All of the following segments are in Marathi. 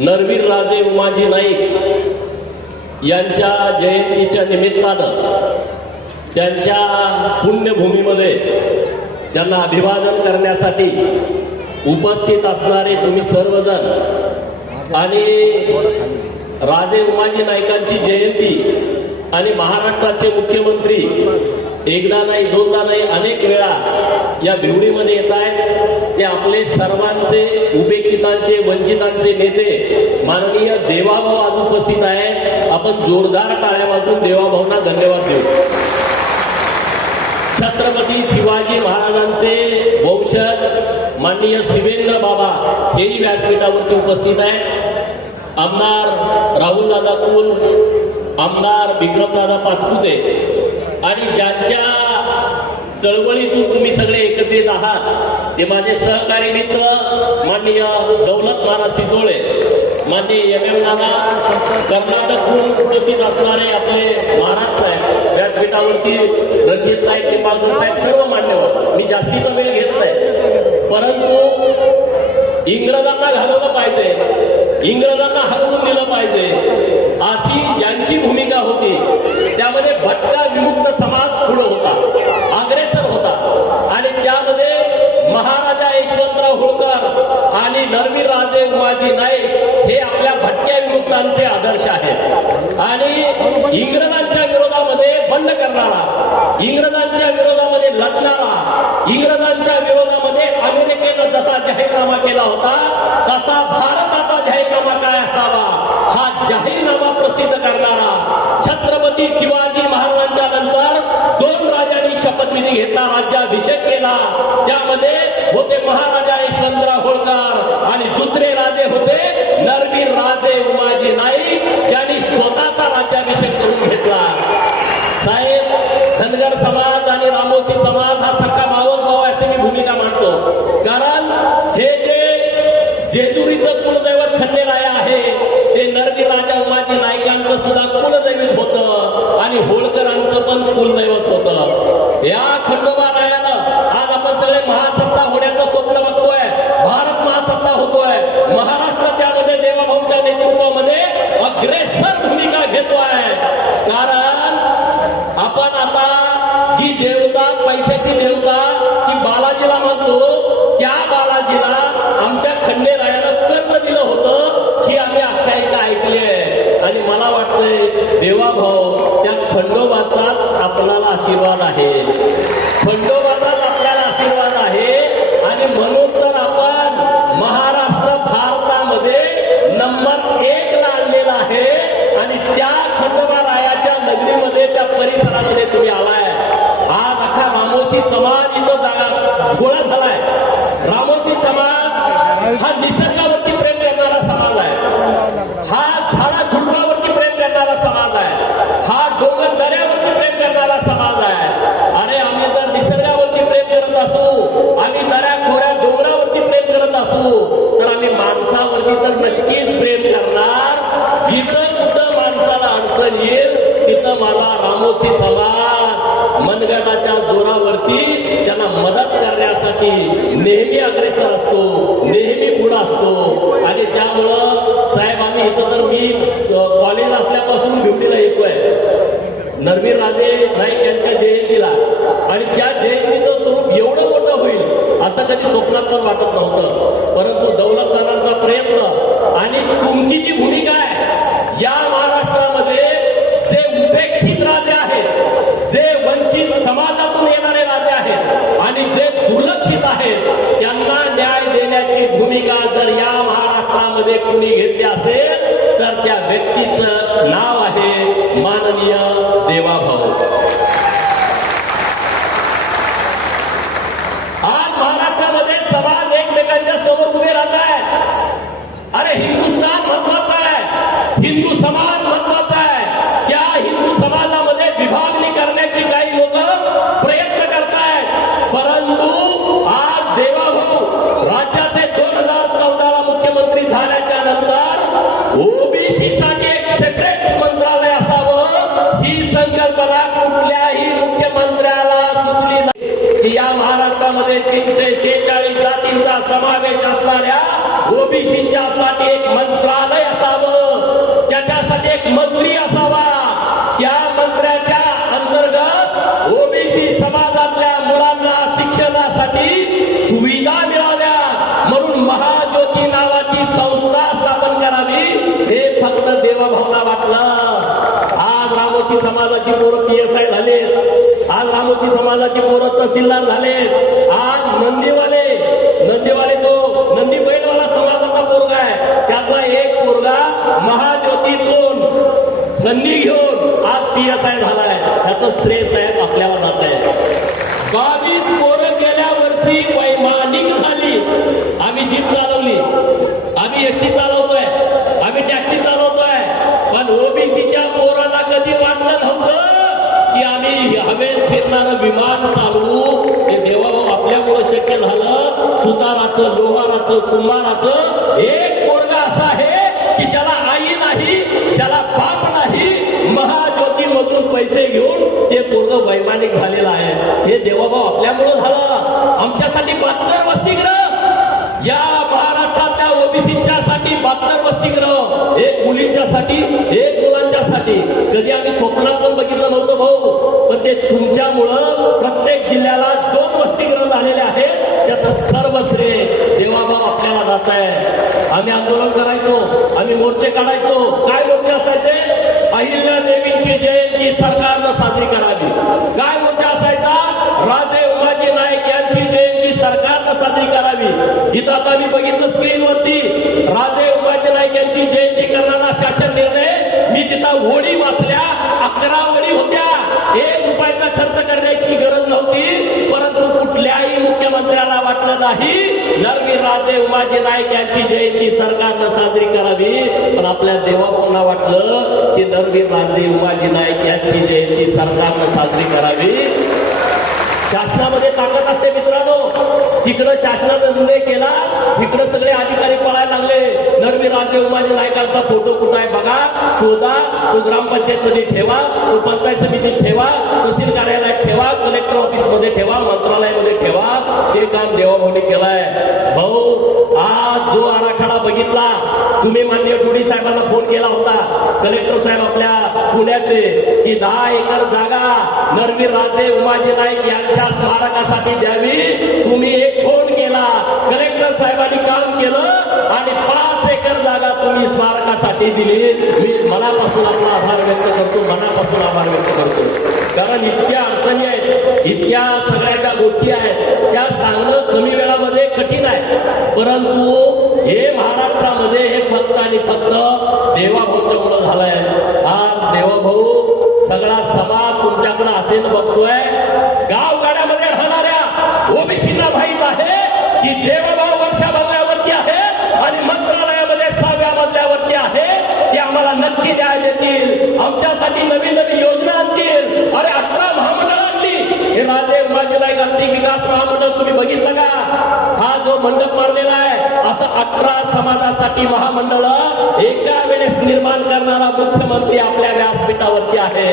नरवीर राजे उमाजी नाईक यांच्या जयंतीच्या निमित्तानं त्यांच्या पुण्यभूमीमध्ये त्यांना अभिवादन करण्यासाठी उपस्थित असणारे तुम्ही सर्वजण आणि राजे उमाजी नाईकांची जयंती आणि महाराष्ट्राचे मुख्यमंत्री एकदा नाही दोनदा नाही अनेक वेळा या भिवडीमध्ये येत आहेत. ते आपले सर्वांचे उपेक्षितांचे वंचितांचे नेते माननीय देवाभाऊ आज उपस्थित आहेत. आपण जोरदार टाळ्या वाजून देवाभाऊंना धन्यवाद देऊ. छत्रपती शिवाजी महाराजांचे वंशज माननीय शिवेंद्र बाबा हेही व्यासपीठावरती उपस्थित आहेत. आमदार राहुलदादा कुल आमदार विक्रमदादा पाचपुते आणि ज्या चळवळीतून तुम्ही सगळे एकत्रित आहात. ते माझे सहकारी मित्र माननीय दौलत नाना सितोळे माननीय एम एम नाना कर्नाटकहून उपस्थित असणारे आपले महाराज साहेब व्यासपीठावरती रणजित नाईक निंबाळकर साहेब सर्व मान्यवर. मी जास्तीचा वेळ घेत नाही. परंतु इंग्रजांना घालवलं पाहिजे. इंग्रजांना हरवून दिलं पाहिजे. अशी ज्यांची भूमिका होती त्यामध्ये भटका विमुक्त समाज पुढे होता अग्रेसर होता आणि त्यामध्ये महाराजा यशवंतराव होळकर आणि नरवीर राजे नाईक हे आपल्या भटक्या विमुक्तांचे आदर्श आहेत. आणि इंग्रजांच्या विरोधामध्ये बंड करणारा इंग्रजांच्या विरोधामध्ये लढणारा इंग्रजांच्या विरोधामध्ये अमेरिकेनं जसा जाहीरनामा केला होता तसा भारताचा जाहीरनामा काय असावा? हा जाहीरनामा प्रसिद्ध करणारा छत्रपती शिवाजी महाराजांच्या नंतर दोन राजांनी शपथविधी घेतला राज्याभिषेक केला. त्यामध्ये होते महाराजा यशवंतराव होळकर आणि दुसरे राजे होते धर्मी राजे उमाजी नाईक ज्यांनी स्वतःचा राज्याभिषेक करून घेतला. साहेब धनगर समाज आणि रामोशी समाज हा सख्खा मावस भाव असे मी भूमिका मांडतो. कारण हे जे जेजुरीचं कुलदैवत खंडेराय आहे ते नरवीर राजा उमाजी नाईकांचं सुद्धा कुलदैवत होतं आणि होळकरांचं पण कुलदैवत होतं. या खंडोबा राया आज आपण सगळे महासत्ता होण्याचं स्वप्न बघतोय भारत महासत्ता होतोय महाराष्ट्र त्यामध्ये देवाभाऊच्या नेतृत्वामध्ये अग्रेसर भूमिका घेतोय कारण आपण आता जी देवता पैशाची देवता ती बालाजीला म्हणतो त्या बालाजीला आमच्या खंडेरायानं कर्म दिलं होतं ही आम्ही आख्यायिका ऐकली आहे आणि मला वाटतंय देवाभाऊ त्या खंडोबाचाच आपल्याला आशीर्वाद आहे खंडोबाचाच आपल्याला आशीर्वाद आहे आणि म्हणून तर आपण महाराष्ट्र भारतामध्ये नंबर एक ला आणलेला आहे आणि त्या खंडोबा रायाच्या नगरीमध्ये त्या परिसरामध्ये तुम्ही आलाय आज अख्खा रामोशी समाज इथं जागा गोळा झालाय रामोशी समाज हा निसर्गावरती प्रेम करणारा समाज आहे हा झाडा झुडपावरती प्रेम करणारा समाज आहे हा डोंगर दऱ्यावरती प्रेम करणारा समाज आहे अरे आम्ही जर निसर्गावरती प्रेम करत असू आम्ही दऱ्या खोऱ्या डोंगरावरती प्रेम करत असू तर आम्ही माणसावरती तर नक्कीच प्रेम करणार जिथं कुठं माणसाला अडचण येईल तिथं मला रामोशी समाज मनगटाच्या जोरावरती त्यांना मदत करण्यासाठी नेहमी अग्रेसर असतो नेहमी पुढे असतो आणि त्यामुळं साहेब आम्ही इथं तर मी कॉलेज असल्यापासून ड्युटीला येतोय नरवीर राजे नाईक यांच्या जयंतीला. आणि त्या जयंतीचं स्वरूप एवढं मोठं होईल असं कधी स्वप्नात पण वाटत नव्हतं. परंतु दौलतदारांचा प्रयत्न आणि तुमची जी भूमिका आहे या महाराष्ट्रामध्ये जे उपेक्षित राजे आहेत जे वंचित समाजातून येणारे राजे आहेत आणि जे दुर्लक्षित आहेत त्यांना न्याय देण्याची भूमिका जर या महाराष्ट्रामध्ये कुणी घेतली असेल तर त्या व्यक्तीचं नाव आहे माननीय देवाभाऊ. आज महाराष्ट्रामध्ये समाज एकमेकांच्या समोर उभे राहत आहेत अरे हिंदुस्थान महत्त्वाचा आहे. हिंदू समाज महत्त्वाचा ओबीसीच्या एक मंत्रालय असावं त्याच्यासाठी एक मंत्री असावा. त्या मंत्र्याच्या अंतर्गत ओबीसी समाजातल्या मुलांना शिक्षणासाठी सुविधा मिळाव्या म्हणून महाज्योती नावाची संस्था स्थापन करावी हे फक्त देवभावना वाटलं. आज रामोशी समाजाची पोरं पी एस आय झाले आज रामोशी समाजाची पोरं तहसीलदार झाले आज नंदीवाले नंदीवाले जो नंदी बैलवाला समाजाचा पोरगा आहे त्यातला एक पोरगा महाज्योतीतून संधी घेऊन आज पी एस आय झालाय. ह्याचं श्रेय साहेब आपल्याला जात आहे बावीस पोरं गेल्या वर्षी वैमानिक झाली. आम्ही जीप चालवली. आम्ही एसटी चालवतोय. आम्ही टॅक्सी चालवतोय. पण ओबीसीच्या पोरांना कधी वाटलं नव्हतं की आम्ही हवेत फिरणारं विमान चालवू? हे देवा आपल्यामुळे शक्य झालं सुताराचं लोहाराचं कुंभाराचं एक पोरगा असा आहे की ज्याला आई नाही ज्याला बाप नाही महा पैसे घेऊन ते पूर्ण वैमानिक झालेलं आहे. हे देवाभाव आपल्यामुळं झालं. आमच्यासाठी बहात्तर वसतिगृह. या महाराष्ट्रातल्या ओबीसीच्या साठी बहात्तर वसतिगृह. एक मुलींच्यासाठी एक मुलांच्यासाठी. कधी आम्ही स्वप्नात पण बघितलं नव्हतं भाऊ. पण ते तुमच्यामुळं प्रत्येक जिल्ह्याला दोन वसतिगृह झालेले आहेत. त्याचं सर्व श्रेय देवाभाव आपल्याला जात आहे आम्ही आंदोलन करायचो. आम्ही मोर्चे काढायचो काय मोर्चे असायचे अहिल्या देवींची सरकारनं साजरी करावी. काय मोर्चा असायचा? राजे उमाजी नाईक यांची जयंती सरकारनं साजरी करावी. इथं आता मी बघितलं स्क्रीनवरती. राजे उमाजी नाईक यांची जयंती करणारा शासन निर्णय मी तिथं होळी वाचल्या अकरा ओळी होत्या. एक रुपयाचा खर्च करण्याची गरज नव्हती. मुख्यमंत्र्याला वाटलं नाही. नरवीर राजे उमाजी नाईक यांची जयंती सरकारनं साजरी करावी. पण आपल्या देवाभाऊंना वाटलं की नरवीर राजे उमाजी नाईक यांची जयंती सरकारनं साजरी करावी. शासनामध्ये ताकद असते मित्रांनो. तिकडं शासनानं निर्णय केला. तिकडं सगळे अधिकारी पळायला लागले. नरवी राजे उमाजी नायकांचा फोटो कुठं आहे बघा. शोधा. तो ग्रामपंचायत मध्ये ठेवा. तो पंचायत समितीत ठेवा. तहसील कार्यालयात ठेवा. कलेक्टर ऑफिसमध्ये ठेवा. मंत्रालयामध्ये ठेवा. ते काम देवाभाऊनी केलंय. भाऊ आज जो आराखडा बघितला तुम्ही मान्य डुडी साहेबांना फोन केला होता. कलेक्टर साहेब आपल्या पुण्याचे की दहा एकर जागा नरवीर राजे उमाजी नाईक यांच्या स्मारकासाठी द्यावी. तुम्ही एक फोन केला. कलेक्टर साहेबांनी काम केलं आणि पाच एकर जागा तुम्ही स्मारकासाठी दिली. मी मनापासून आपला आभार व्यक्त करतो मनापासून आभार व्यक्त करतो. कारण इतक्या अडचणी आहेत इतक्या गोष्टी आहेत. त्या सांगणं कमी वेळामध्ये कठीण आहे. परंतु हे महाराष्ट्रामध्ये हे फक्त आणि फक्त देवाभाऊच्या मुळे झालंय. आज देवाभाऊ सगळा समाज तुमच्याकडे असेल बघतोय. गावगाड्यामध्ये राहणाऱ्या ओबीसींना माहीत आहे की देवभाव वर्षा मजल्यावरती आहे आणि मंत्रालयामध्ये सहाव्या मजल्यावरती आहे. ते आम्हाला नक्की न्याय देतील. आमच्यासाठी नवीन नवीन योजना मुख्यमंत्री आपल्या व्यासपीठावरती आहे.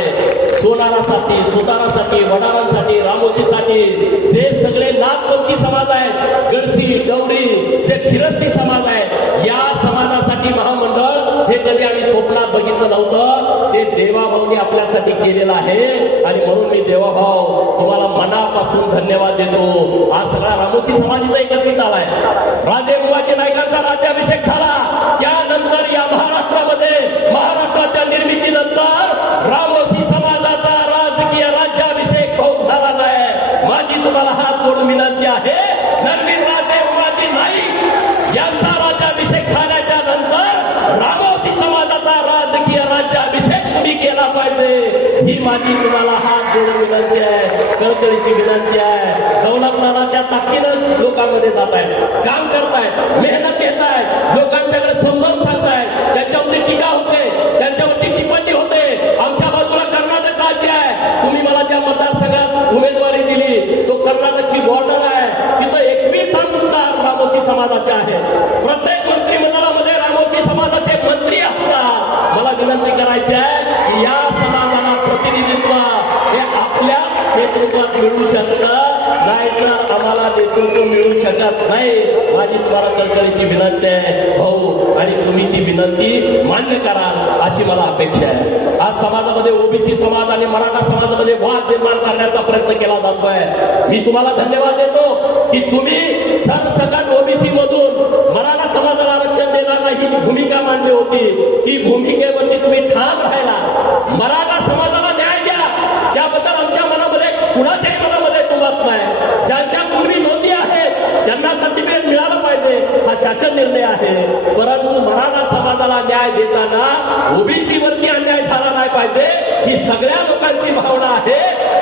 सोनारासाठी सुतारासाठी वडारांसाठी रामोशीसाठी जे सगळे नागपंथी समाज आहेत गडसी गवडी जे फिरस्ती समाज आहेत या समाजासाठी महामंडळ हे कधी आम्ही स्वप्नात बघितलं नव्हतं ते देवाभाऊने आपल्यासाठी केलेलं आहे. आणि म्हणून मी देवाभाऊ तुम्हाला मनापासून धन्यवाद देतो. हा सगळा रामोशी समाज इथं एकत्रित आलाय. राजे उमाजी नायकांचा राज्याभिषेक झाला. त्यानंतर या महाराष्ट्रामध्ये महाराष्ट्राच्या निर्मितीनंतर रामोशी समाजाचा राजकीय राज्याभिषेक पाऊस झाला नाही. माझी तुम्हाला हात जोडून विनंती आहे ही माझी तुम्हाला हात जोडून विनंती आहे? कळकळीची विनंती आहे. दौलतनाच्या ताकदीनं लोकांमध्ये जात आहे काम करतायत मेहनत घेत आहेत लोकांच्याकडे समजावून सांगतायत त्यांच्यावरती टीका होते. त्यांच्यावरती टिप्पणी होते. आमच्या बाजूला कर्नाटक राज्य आहे. तुम्ही मला ज्या मतदारसंघात उमेदवारी दिली तो कर्नाटकची बॉर्डर आहे. तिथं एकवीस आमदार रामोशी समाजाचे आहेत. शकत नाही. माझी तुम्हाला कळकळीची विनंती आहे. भाऊ आणि तुम्ही ती विनंती मान्य करा अशी मला अपेक्षा आहे. आज समाजामध्ये ओबीसी समाज आणि मराठा समाजामध्ये वाद निर्माण करण्याचा प्रयत्न केला जातोय. मी तुम्हाला धन्यवाद देतो की तुम्ही सरसकट ओबीसी मधून मराठा समाजाला आरक्षण देणार नाही ही जी भूमिका मांडली होती ती भूमिकेवरती तुम्ही ठाम राहिला. मराठा समाजाला न्याय द्या त्याबद्दल आमच्या मनामध्ये कुणाच्याही मनामध्ये दुमत नाही ज्यांच्या पूर्वी नोंदी आहेत त्यांना सर्टिफिकेट मिळालं पाहिजे हा शासन निर्णय आहे. परंतु मराठा समाजाला न्याय देताना ओबीसी वरती अन्याय झाला नाही पाहिजे ही सगळ्या लोकांची भावना आहे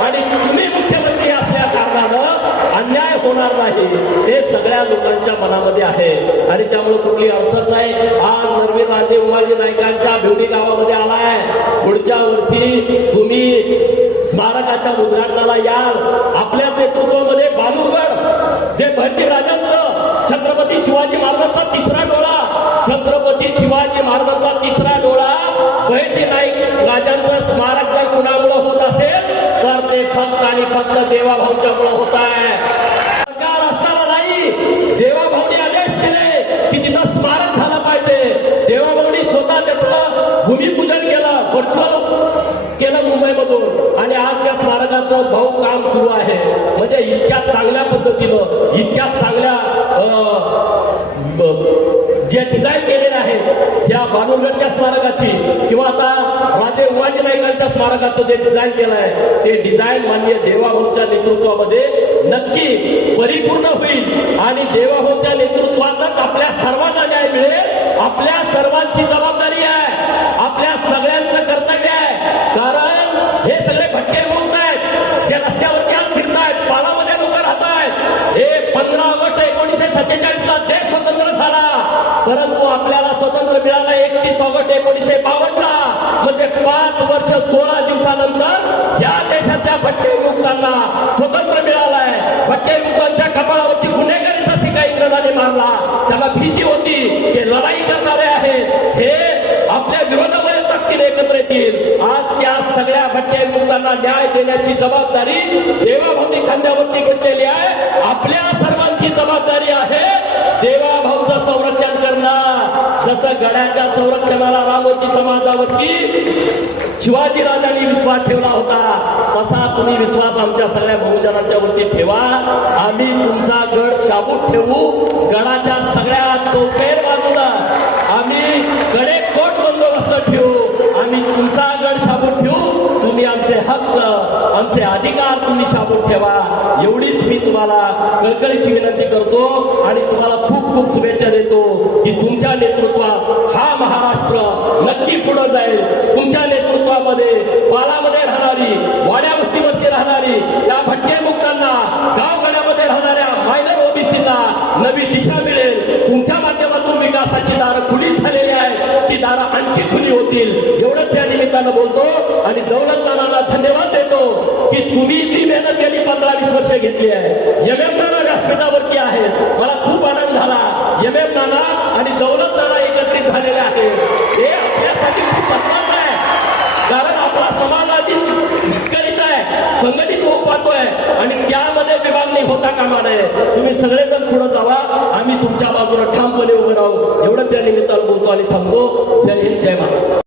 आणि तुम्ही मुख्यमंत्री असल्या कारणानं अन्याय होणार नाही. हे सगळ्या लोकांच्या मनामध्ये आहे आणि त्यामुळे कुठली अडचण नाही. आज नरवीर राजे उमाजी नायकांच्या भिवडी गावामध्ये आलाय. पुढच्या वर्षी तुम्ही स्मारकाच्या मुद्रांकाला याल. आपल्या नेतृत्वामध्ये बालुरगड जे भरती राजांचं छत्रपती शिवाजी महाराजांचा तिसरा डोळा. छत्रपती शिवाजी महाराजांचा तिसरा डोळा. भैती नाईक राजांचं स्मारक स्मारकाची किंवा आता राजे उमाजी नाईकांच्या स्मारकाचं जे डिझाईन केलं आहे ते डिझाईन माननीय देवाभाऊच्या नेतृत्वामध्ये नक्की परिपूर्ण होईल. आणि देवाभाऊच्या नेतृत्वातच आपल्या सर्वांना न्याय मिळेल. आपल्या सर्वांची जबाबदारी आहे. आपल्या सगळ्यांचं कर्तव्य आहे. कारण हे सगळे भटके मुक्त आहेत. जे रस्त्यावरती आज फिरतायत पालामध्ये लोक राहत आहेत हे पंधरा ऑगस्ट एकोणीसशे सत्तेचाळीस ला देश स्वतंत्र झाला. परंतु आपल्याला स्वतंत्र मिळाला एकतीस ऑगस्ट एकोणीसशे बावन्न म्हणजे पाच वर्ष सोळा दिवसानंतर या देशातल्या भट्टे युक्तांना स्वतंत्र मिळालाय. भट्टे युक्तांच्या कपाळावरती गुन्हेगारीचा शिका इंग्रजाने मारला. त्याला भीती होती हे लढाई करणारे आहेत. हे आपल्या विरोधामध्ये ताकदीने एकत्र येतील. आज त्या सगळ्या भट्टे युक्तांना न्याय देण्याची जबाबदारी देवाभाऊनी खांद्यावरती घेतलेली आहे. आपल्या सर्वांची जबाबदारी आहे देवाभाऊ जसं गड्याच्या संरक्षणाला रामोजी समाजावरती शिवाजी राजांनी विश्वास ठेवला होता तसा तुम्ही विश्वास आमच्या सगळ्या बहुजनांच्या वरती ठेवा. आम्ही तुमचा गड शाबूत ठेवू. गडाच्या सगळ्या चौफेर बाजूला आम्ही गडे कोट बंदोबस्त ठेवू. आम्ही तुमचा गड तुम्ही आमचे हक्क आमचे अधिकार तुम्ही शाबूत ठेवा. एवढीच मी तुम्हाला कळकळीची विनंती करतो आणि तुम्हाला खूप खूप शुभेच्छा देतो की तुमच्या नेतृत्वात हा महाराष्ट्र नक्की पुढे जाईल. तुमच्या नेतृत्वामध्ये पालामध्ये राहणारी वाड्या वस्तीमध्ये राहणारी या भटके मुक्तांना गावगाड्यामध्ये राहणाऱ्या मायनर ओबीसींना नवी दिशा मिळेल. तुमच्या माध्यमातून विकासाची दारं खुली झालेली आहे ती दारं आणखी खुली होतील. निमित्तानं बोलतो आणि दौलतदानाला धन्यवाद देतो की तुम्ही जी मेहनत गेली पंधरा वीस वर्ष घेतली आहे. एम एम नाना व्यासपीठावरती आहेत मला खूप आनंद झाला. एम एम नाना आणि दौलत नाना एकत्रित झालेले आहे. हे आपल्यासाठी खूप महत्वाचं आहे. कारण आपला समाज आधी विस्कळीत आहे. संघटित होत पाहतोय. आणि त्यामध्ये विभागणी होता कामा नये. तुम्ही सगळेजण पुढे जावा. आम्ही तुमच्या बाजूला ठामपणे उभं राहू. एवढंच या निमित्तानं बोलतो आणि थांबतो. जय हिंद जय भारत.